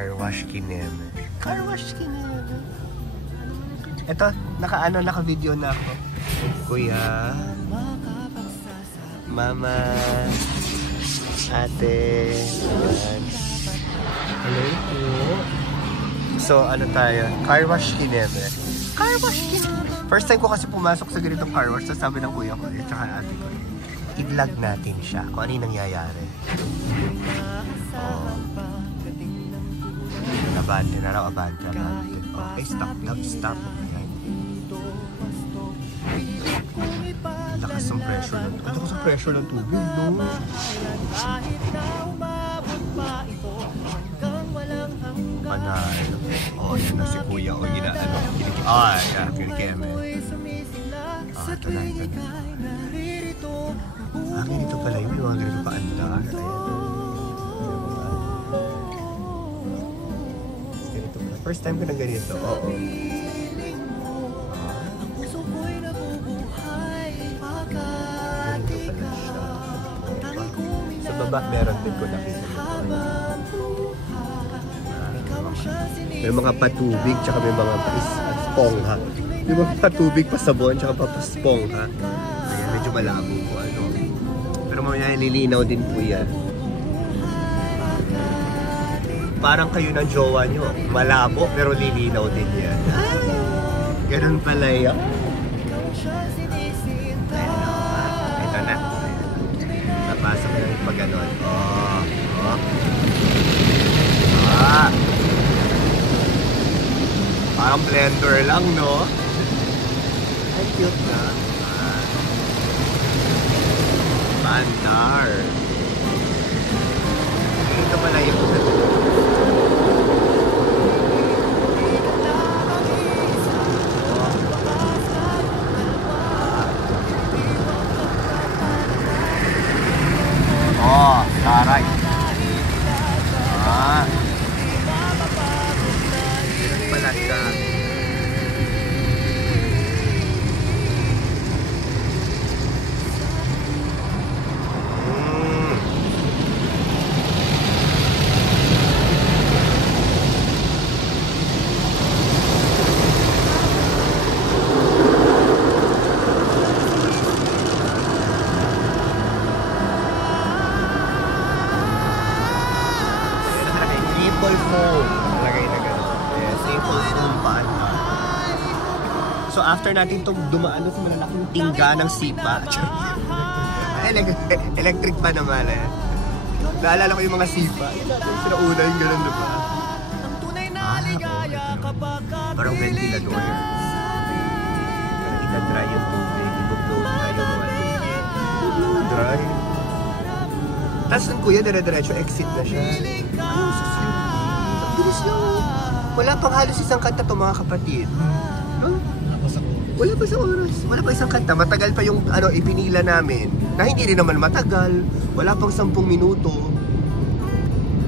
Car wash Kineme. Car wash Kineme. Ito, naka-video na ako. Kuya, mama, ate, yan. Hello po. So, ano tayo? Car wash Kineme. Car wash Kineme. First time ko kasi pumasok sa ganitong car wash. So, sabi ng kuya ko, at saka ate ko, i-vlog natin siya kung ano yung nangyayari. Oh. Abante na raw, abante. Okay, stop. Lakas ng pressure ng tubig. Lakas ng pressure ng tubig, no? Panalo. Oh, yan na si kuya. O, ginaano. Kinikeme. Ito na. Ganito pala yun. Yung mga ganito pa andar. Ganito pala. First time ko na ganito. Oo. Sa baba, meron din ko nakita nito. May mga patubig, tsaka may mga spongha. May mga patubig, pasabon, tsaka paspongha. Ayan, medyo malabo po. Ano. Pero mamaya nililinaw din po yan. Parang kayo ng jowa nyo. Malabo, pero lilinaw din yan. Ganun pala yan. Ito na. Napasok na rin pag ganon. Parang blender lang, no? Ay, cute na. Bandar. Ito pala yung taray. Ganun pala siya. So after natin itong dumaan sa malalaking tingga ng sipa, electric pa naman eh. Naalala ko yung mga sipa. Sinauna yung gano'n, diba? Parang ventilador. Parang ita-dry yung tubig. Ibu-blow na yung mga dry. Tapos ng kuya, dire-diretso, exit na siya. Bilis lang. Wala pang halos isang kanta to, mga kapatid. Wala pa sa oras. Wala pa isang kanta. Matagal pa yung ipinila namin. Na hindi rin naman matagal. Wala pang 10 minuto.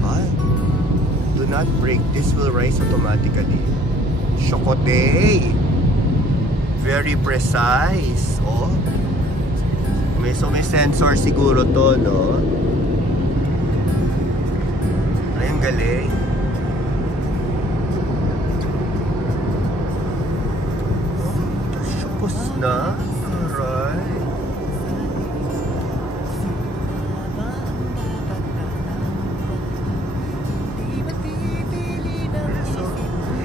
Ay. Do not break. This will rise automatically. Chocote. Very precise. Oh. May sensor siguro to, no? Ay, ang galing. Na? Alright. So,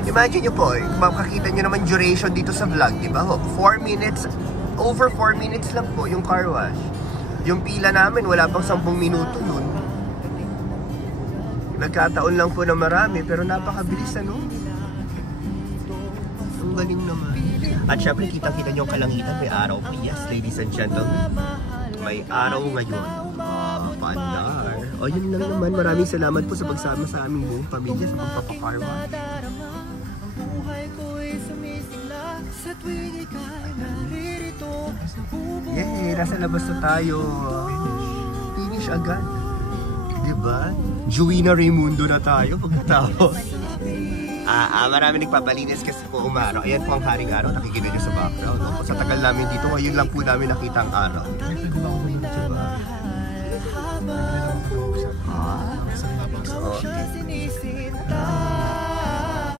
imagine nyo po, makakita nyo naman duration dito sa vlog, di ba? 4 minutes, over 4 minutes lang po yung car wash. Yung pila namin, wala pang 10 minuto nun. Nagkataon lang po na marami, pero napakabilis, ano? Ang galing naman. At syempre, kita-kita nyo ang kalangitan. May araw po. Yes, ladies and gentlemen. May araw ngayon. Pandar. O, yun lang naman. Maraming salamat po sa pagsama sa aming buong pamilya sa pagpapakarwa. Yay! Nasa labas na tayo. Finish agad. Diba? Juina Raimundo na tayo pagkatapos. Marami nagpapalinis kasi po umaraw. Ayan po ang haring araw, nakikita nyo sa background. No? Sa tagal namin dito, ngayon lang po namin nakita ang araw.